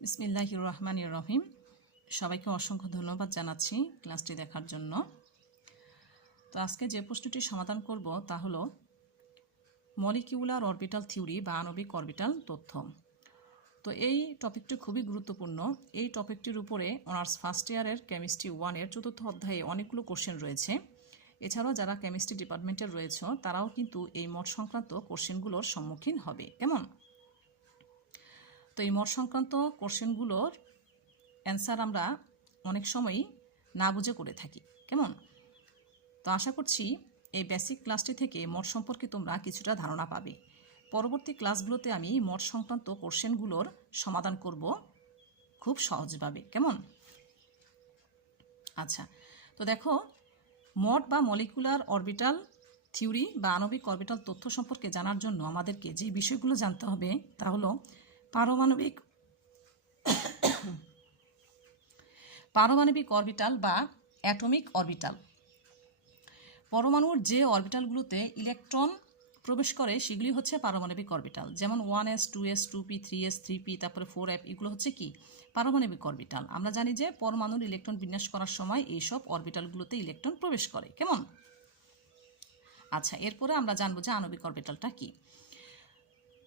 বিসমিল্লাহ রহমান রহিম সবাইকে অসংখ্য ধন্যবাদ জানাচ্ছি ক্লাসটি দেখার জন্য। তো আজকে যে প্রশ্নটি সমাধান করব তা হলো, মলিকিউলার অরবিটাল থিওরি বা আণবিক অরবিটাল তথ্য। তো এই টপিকটি খুবই গুরুত্বপূর্ণ। এই টপিকটির উপরে অনার্স ফার্স্ট ইয়ারের কেমিস্ট্রি ওয়ানের চতুর্থ অধ্যায়ে অনেকগুলো কোশ্চেন রয়েছে। এছাড়াও যারা কেমিস্ট্রি ডিপার্টমেন্টের রয়েছে, তারাও কিন্তু এই মঠ সংক্রান্ত কোশ্চেনগুলোর সম্মুখীন হবে। কেমন? তো এই মঠ সংক্রান্ত কোশ্চেনগুলোর অ্যান্সার আমরা অনেক সময়ই না বুঝে করে থাকি। কেমন? তো আশা করছি এই বেসিক ক্লাসটি থেকে মঠ সম্পর্কে তোমরা কিছুটা ধারণা পাবে। পরবর্তী ক্লাসগুলোতে আমি মঠ সংক্রান্ত কোশ্চেনগুলোর সমাধান করব খুব সহজভাবে। কেমন? আচ্ছা তো দেখো, মড বা মলিকুলার অরবিটাল থিওরি বা আণবিক অরবিটাল তথ্য সম্পর্কে জানার জন্য আমাদেরকে যে বিষয়গুলো জানতে হবে তা হলো পারমাণবিক পারমাণবিক অরবিটাল বা অ্যাটমিক অরবিটাল। পরমাণুর যে অরবিটালগুলোতে ইলেকট্রন প্রবেশ করে, সেগুলি হচ্ছে পারমাণবিক অরবিটাল। যেমন one S, two S, two P, three S, three P, তারপরে ফোর এফ, এগুলো হচ্ছে কি? পারমাণবিক অরবিটাল। আমরা জানি যে পরমাণুর ইলেকট্রন বিন্যাস করার সময় এইসব অরবিটালগুলোতে ইলেকট্রন প্রবেশ করে। কেমন? আচ্ছা এরপরে আমরা জানব যে আণবিক অরবিটালটা কি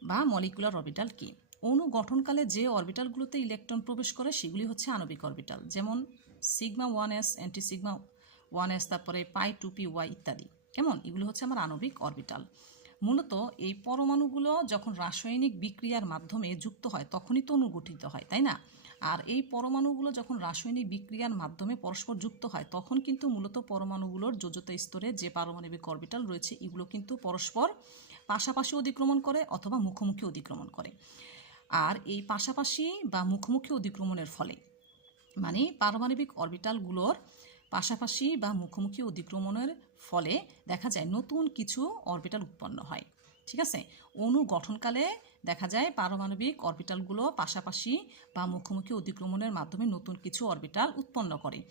বা মলিকুলার অরবিটাল কি। অণু গঠনকালে যে অরবিটালগুলোতে ইলেকট্রন প্রবেশ করে, সেগুলি হচ্ছে আণবিক অরবিটাল, যেমন sigma one S, anti sigma one S, তারপরে পাই টু পি ওয়াই ইত্যাদি। কেমন? এগুলো হচ্ছে আমার আণবিক অরবিটাল। মূলত এই পরমাণুগুলো যখন রাসায়নিক বিক্রিয়ার মাধ্যমে যুক্ত হয়, তখনই তো অণু গঠিত হয়, তাই না? আর এই পরমাণুগুলো যখন রাসায়নিক বিক্রিয়ার মাধ্যমে পরস্পর যুক্ত হয়, তখন কিন্তু মূলত পরমাণুগুলোর যোজতা স্তরে যে পারমাণবিক অরবিটাল রয়েছে, এগুলো কিন্তু পরস্পর পাশাপাশি অতিক্রমণ করে অথবা মুখোমুখি অতিক্রমণ করে। আর এই পাশাপাশি বা মুখোমুখি অধিক্রমণের ফলে। মানে পারমাণবিক অরবিটালগুলোর পাশাপাশি বা মুখোমুখি অধিক্রমণের ফলে দেখা যায় নতুন কিছু অরবিটাল উৎপন্ন হয়। ঠিক আছে? অণু গঠনকালে দেখা যায় পারমাণবিক অরবিটালগুলো পাশাপাশি বা মুখোমুখি অধিক্রমণের মাধ্যমে নতুন কিছু অরবিটাল উৎপন্ন করে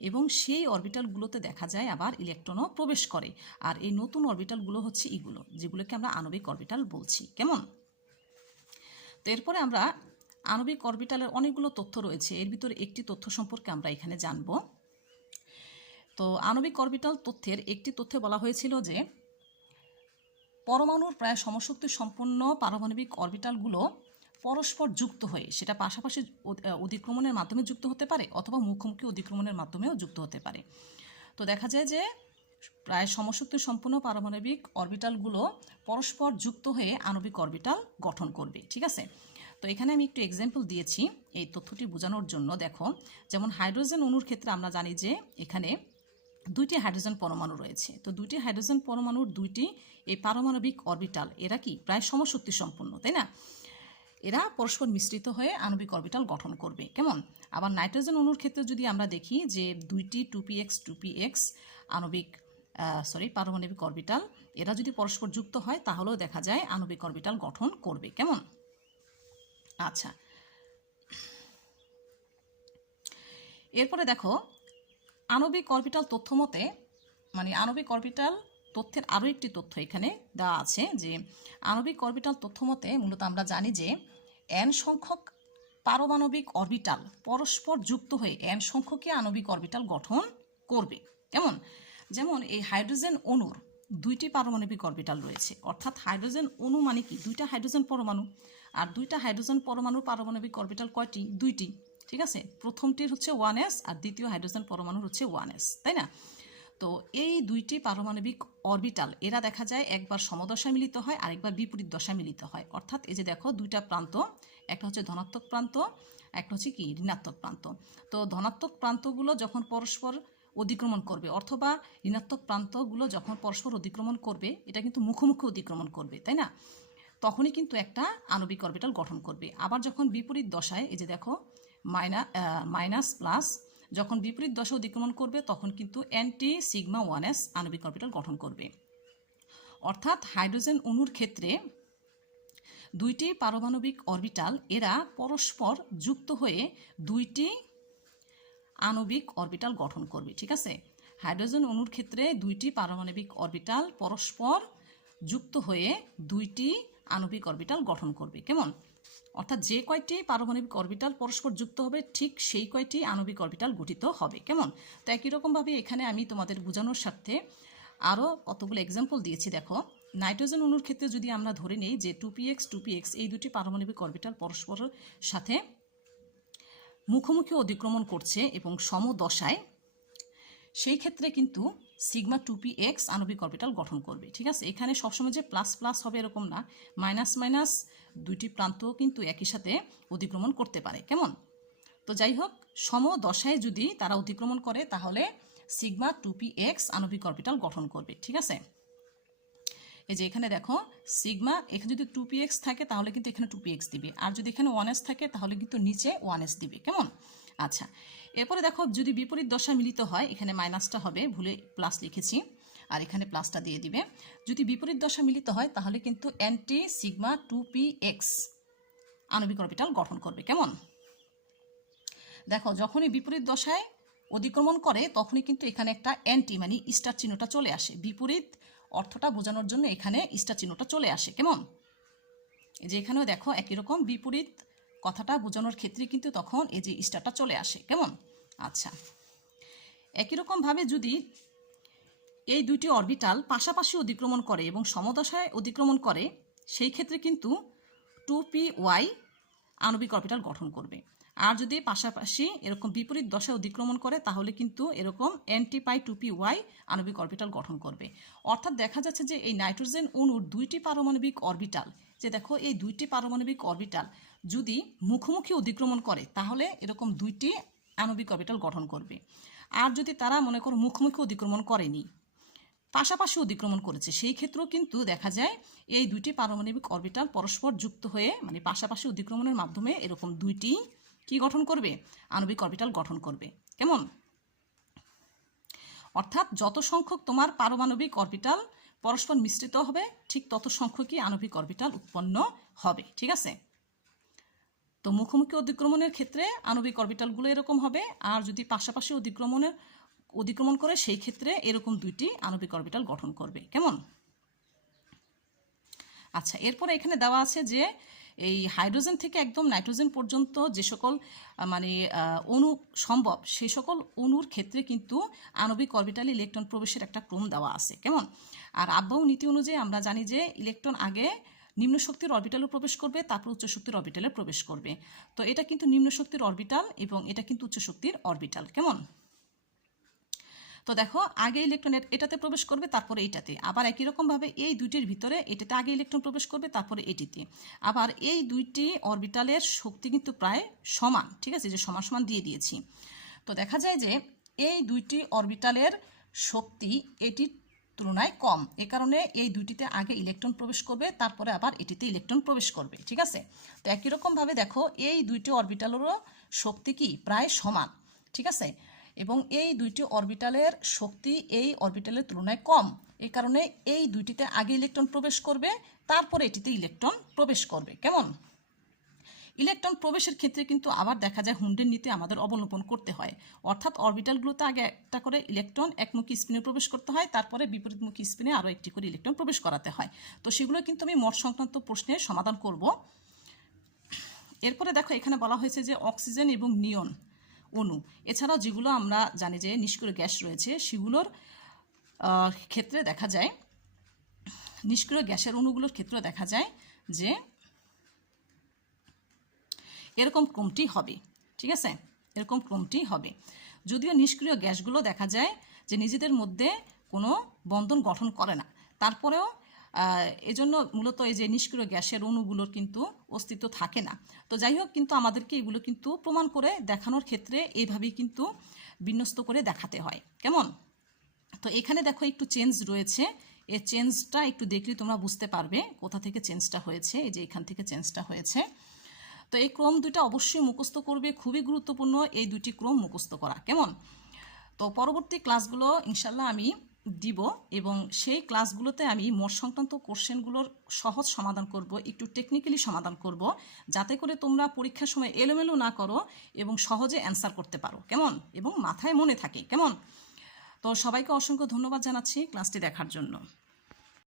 এবং সেই অরবিটালগুলোতে দেখা যায় আবার ইলেকট্রনও প্রবেশ করে। আর এই নতুন অরবিটালগুলো হচ্ছে এগুলো, যেগুলোকে আমরা আণবিক অরবিটাল বলছি। কেমন? তো এরপরে আমরা আণবিক অরবিটালের অনেকগুলো তথ্য রয়েছে। এর ভিতরে একটি তথ্য সম্পর্কে আমরা এখানে জানব। তো আণবিক অরবিটাল তথ্যের একটি তথ্যে বলা হয়েছিল যে, পরমাণুর প্রায় সমশক্তি সম্পন্ন পারমাণবিক অরবিটালগুলো পরস্পর যুক্ত হয়ে, সেটা পাশাপাশি অধিক্রমণের মাধ্যমে যুক্ত হতে পারে, অথবা মুখোমুখি অধিক্রমণের মাধ্যমেও যুক্ত হতে পারে। তো দেখা যায় যে প্রায় সমশক্তি সম্পন্ন পারমাণবিক অরবিটালগুলো পরস্পর যুক্ত হয়ে আণবিক অরবিটাল গঠন করবে, ঠিক আছে? তো এখানে আমি একটু এক্সাম্পল দিয়েছি, এই তথ্যটি বোঝানোর জন্য। দেখো, যেমন হাইড্রোজেন অণুর ক্ষেত্রে আমরা জানি যে এখানে দুইটি হাইড্রোজেন পরমাণু রয়েছে। তো দুইটি হাইড্রোজেন পরমাণুর দুইটি এই পারমাণবিক অরবিটাল এরা কি? প্রায় সমশক্তি সম্পন্ন তাই না? এরা পরস্পর মিশ্রিত হয়ে আণবিক অরবিটাল গঠন করবে, কেমন? আবার নাইট্রোজেন অণুর ক্ষেত্রে যদি আমরা দেখি যে দুইটি two P X two P X আণবিক সরি পারমাণবিক অরবিটাল এরা যদি পরস্পর যুক্ত হয়, তাহলেও দেখা যায় আণবিক অরবিটাল গঠন করবে। কেমন? আচ্ছা। এরপরে দেখো, আণবিক অরবিটাল তথ্য মতে মানে আণবিক অরবিটাল তথ্যের আরও একটি তথ্য এখানে দেওয়া আছে যে, আণবিক অরবিটাল তথ্য মতে মূলত আমরা জানি যে এন সংখ্যক পারমাণবিক অরবিটাল পরস্পর যুক্ত হয়ে এন সংখ্যকে আণবিক অরবিটাল গঠন করবে। কেমন? যেমন এই হাইড্রোজেন অণুর দুইটি পারমাণবিক অরবিটাল রয়েছে। অর্থাৎ হাইড্রোজেন অণু মানে কি? দুইটা হাইড্রোজেন পরমাণু। আর দুইটা হাইড্রোজেন পরমাণুর পারমাণবিক অরবিটাল কয়টি? দুইটি। ঠিক আছে? প্রথমটির হচ্ছে ওয়ান এস আর দ্বিতীয় হাইড্রোজেন পরমাণুর হচ্ছে ওয়ান এস। তাই না? তো এই দুইটি পারমাণবিক অরবিটাল এরা দেখা যায় একবার সমদশায় মিলিত হয়, আরেকবার বিপরীত দশায় মিলিত হয়। অর্থাৎ এই যে দেখো, দুইটা প্রান্ত, একটা হচ্ছে ধনাত্মক প্রান্ত, একটা হচ্ছে কি? ঋণাত্মক প্রান্ত। তো ধনাত্মক প্রান্তগুলো যখন পরস্পর অতিক্রমণ করবে, অথবা ঋণাত্মক প্রান্তগুলো যখন পরস্পর অতিক্রমণ করবে, এটা কিন্তু মুখোমুখি অতিক্রমণ করবে, তাই না? তখনই কিন্তু একটা আণবিক অরবিটাল গঠন করবে। আবার যখন বিপরীত দশায়, এই যে দেখো, মাইনা মাইনাস প্লাস, যখন বিপরীত দশা অতিক্রমণ করবে, তখন কিন্তু অ্যান্টি সিগমা ওয়ান এস আণবিক অরবিটাল গঠন করবে। অর্থাৎ হাইড্রোজেন অণুর ক্ষেত্রে দুইটি পারমাণবিক অরবিটাল এরা পরস্পর যুক্ত হয়ে দুইটি আণবিক অরবিটাল গঠন করবে, ঠিক আছে? হাইড্রোজেন অণুর ক্ষেত্রে দুইটি পারমাণবিক অরবিটাল পরস্পর যুক্ত হয়ে দুইটি আণবিক অরবিটাল গঠন করবে, কেমন? অর্থাৎ যে কয়টি পারমাণবিক অরবিটাল পরস্পর যুক্ত হবে, ঠিক সেই কয়টি আণবিক অরবিটাল গঠিত হবে, কেমন? তো একই রকমভাবে এখানে আমি তোমাদের বোঝানোর স্বার্থে আরও কতগুলো এক্সাম্পল দিয়েছি, দেখো। নাইট্রোজেন অণুর ক্ষেত্রে যদি আমরা ধরে নিই যে two P X, two P X এই দুটি পারমাণবিক অরবিটাল পরস্পরের সাথে মুখোমুখি অতিক্রমণ করছে এবং সমদশায় সেই ক্ষেত্রে কিন্তু সিগমা টু পি এক্স আণবিক অরবিটাল গঠন করবে, ঠিক আছে? এখানে সবসময় যে প্লাস প্লাস হবে এরকম না মাইনাস মাইনাস দুইটি প্রান্তও কিন্তু একই সাথে অতিক্রমণ করতে পারে, কেমন? তো যাই হোক, সমদশায় যদি তারা অতিক্রমণ করে তাহলে সিগমা টু পি এক্স আণবিক অরবিটাল গঠন করবে, ঠিক আছে? এই যে এখানে দেখো সিগমা এখানে যদি টু এক্স থাকে, তাহলে কিন্তু এখানে টু এক্স দিবে। আর যদি এখানে ওয়ান এস থাকে, তাহলে কিন্তু নিচে ওয়ান এস দিবে, কেমন? আচ্ছা এরপরে দেখো, যদি বিপরীত দশা মিলিত হয়, এখানে মাইনাসটা হবে, ভুলে প্লাস লিখেছি, আর এখানে প্লাসটা দিয়ে দিবে। যদি বিপরীত দশা মিলিত হয়, তাহলে কিন্তু anti sigma two P X আণবিক অরবিটাল গঠন করবে, কেমন? দেখো, যখনই বিপরীত দশায় অধিক্রমণ করে, তখনই কিন্তু এখানে একটা অ্যান্টি মানে স্টার চিহ্নটা চলে আসে। বিপরীত অর্থটা বোঝানোর জন্য এখানে স্টার চিহ্নটা চলে আসে। কেমন? যে এখানেও দেখো একই রকম বিপরীত কথাটা বোঝানোর ক্ষেত্রে কিন্তু তখন এই যে স্টারটা চলে আসে। কেমন? আচ্ছা। একই রকমভাবে যদি এই দুইটি অরবিটাল পাশাপাশি অতিক্রমণ করে এবং সমদশায় অতিক্রমণ করে, সেই ক্ষেত্রে কিন্তু টু পি ওয়াই আণবিক অরবিটাল গঠন করবে। আর যদি পাশাপাশি এরকম বিপরীত দশায় অতিক্রমণ করে, তাহলে কিন্তু এরকম anti pi two p y আণবিক অরবিটাল গঠন করবে। অর্থাৎ দেখা যাচ্ছে যে এই নাইট্রোজেন অণুর দুইটি পারমাণবিক অরবিটাল, যে দেখো এই দুইটি পারমাণবিক অরবিটাল যদি মুখোমুখি অতিক্রমণ করে, তাহলে এরকম দুইটি আণবিক অরবিটাল গঠন করবে। আর যদি তারা মনে করো মুখোমুখি অতিক্রমণ করেনি পাশাপাশি অতিক্রমণ করেছে। সেই ক্ষেত্রেও কিন্তু দেখা যায় এই দুইটি পারমাণবিক অরবিটাল পরস্পর যুক্ত হয়ে মানে পাশাপাশি অতিক্রমণের মাধ্যমে এরকম দুইটি কি গঠন করবে? আণবিক অরবিটাল গঠন করবে। কেমন? অর্থাৎ যত সংখ্যক তোমার পারমাণবিক অরবিটাল পরস্পর মিশ্রিত হবে, ঠিক তত সংখ্যকই আণবিক অরবিটাল উৎপন্ন হবে। ঠিক আছে? তো মুখোমুখি অতিক্রমণের ক্ষেত্রে আণবিক অরবিটালগুলো এরকম হবে। আর যদি পাশাপাশি অতিক্রমণের অতিক্রমণ করে সেই ক্ষেত্রে এরকম দুইটি আণবিক অরবিটাল গঠন করবে। কেমন? আচ্ছা এরপরে এখানে দেওয়া আছে যে এই হাইড্রোজেন থেকে একদম নাইট্রোজেন পর্যন্ত যে সকল মানে অণু সম্ভব সেই সকল অণুর ক্ষেত্রে কিন্তু আণবিক অরবিটালে ইলেকট্রন প্রবেশের একটা ক্রম দেওয়া আছে। কেমন? আর আব্বাহু নীতি অনুযায়ী আমরা জানি যে ইলেকট্রন আগে নিম্ন শক্তির অরবিটালে প্রবেশ করবে, তারপর উচ্চ শক্তির অরবিটালে প্রবেশ করবে। তো এটা কিন্তু নিম্ন শক্তির অরবিটাল এবং এটা কিন্তু উচ্চ শক্তির অরবিটাল। কেমন? তো দেখো, আগে ইলেকট্রন এটাতে প্রবেশ করবে, তারপরে এইটাতে। আবার একই রকমভাবে এই দুইটির ভিতরে এটাতে আগে ইলেকট্রন প্রবেশ করবে, তারপরে এটিতে। আবার এই দুইটি অরবিটালের শক্তি কিন্তু প্রায় সমান, ঠিক আছে? যে সমান সমান দিয়ে দিয়েছি। তো দেখা যায় যে এই দুইটি অরবিটালের শক্তি এটির তুলনায় কম। এ কারণে এই দুইটিতে আগে ইলেকট্রন প্রবেশ করবে, তারপরে আবার এটিতে ইলেকট্রন প্রবেশ করবে, ঠিক আছে? তো একই রকমভাবে দেখো, এই দুইটি অরবিটালেরও শক্তি কি? প্রায় সমান, ঠিক আছে? এবং এই দুইটি অরবিটালের শক্তি এই অরবিটালের তুলনায় কম। এই কারণে এই দুইটিতে আগে ইলেকট্রন প্রবেশ করবে, তারপরে এটিতে ইলেকট্রন প্রবেশ করবে। কেমন? ইলেকট্রন প্রবেশের ক্ষেত্রে কিন্তু আবার দেখা যায় হুন্ডের নীতি আমাদের অবলম্বন করতে হয়। অর্থাৎ অরবিটালগুলোতে আগে একটা করে ইলেকট্রন, একমুখী স্পিনে প্রবেশ করতে হয়, তারপরে বিপরীতমুখী স্পিনে আরও একটি করে ইলেকট্রন প্রবেশ করাতে হয়। তো সেগুলো কিন্তু আমি মঠ সংক্রান্ত প্রশ্নের সমাধান করব। এরপরে দেখো এখানে বলা হয়েছে যে অক্সিজেন এবং নিয়ন। অণু এছাড়াও যেগুলো আমরা জানি যে নিষ্ক্রিয় গ্যাস রয়েছে, সেগুলোর ক্ষেত্রে দেখা যায়, নিষ্ক্রিয় গ্যাসের অণুগুলোর ক্ষেত্রে দেখা যায় যে এরকম ক্রমটি হবে, ঠিক আছে? এরকম ক্রমটি হবে। যদিও নিষ্ক্রিয় গ্যাসগুলো দেখা যায় যে নিজেদের মধ্যে কোনো বন্ধন গঠন করে না, তারপরেও এজন্য মূলত এই যে নিষ্ক্রিয় গ্যাসের অণুগুলোর কিন্তু অস্তিত্ব থাকে না। তো যাই হোক, কিন্তু আমাদেরকে এগুলো কিন্তু প্রমাণ করে দেখানোর ক্ষেত্রে এইভাবেই কিন্তু বিন্যস্ত করে দেখাতে হয়। কেমন? তো এখানে দেখো একটু চেঞ্জ রয়েছে। এই চেঞ্জটা একটু দেখলে তোমরা বুঝতে পারবে কোথা থেকে চেঞ্জটা হয়েছে, এই যে এখান থেকে চেঞ্জটা হয়েছে। তো এই ক্রম দুটা অবশ্যই মুখস্থ করবে, খুবই গুরুত্বপূর্ণ এই দুটি ক্রম মুখস্থ করা। কেমন? তো পরবর্তী ক্লাসগুলো ইনশাল্লাহ আমি দিব এবং সেই ক্লাসগুলোতে আমি মোট সংক্রান্ত কোশ্চেনগুলোর সহজ সমাধান করব, একটু টেকনিক্যালি সমাধান করব, যাতে করে তোমরা পরীক্ষার সময় এলোমেলো না করো এবং সহজে অ্যান্সার করতে পারো। কেমন? এবং মাথায় মনে থাকে। কেমন? তো সবাইকে অসংখ্য ধন্যবাদ জানাচ্ছি ক্লাসটি দেখার জন্য।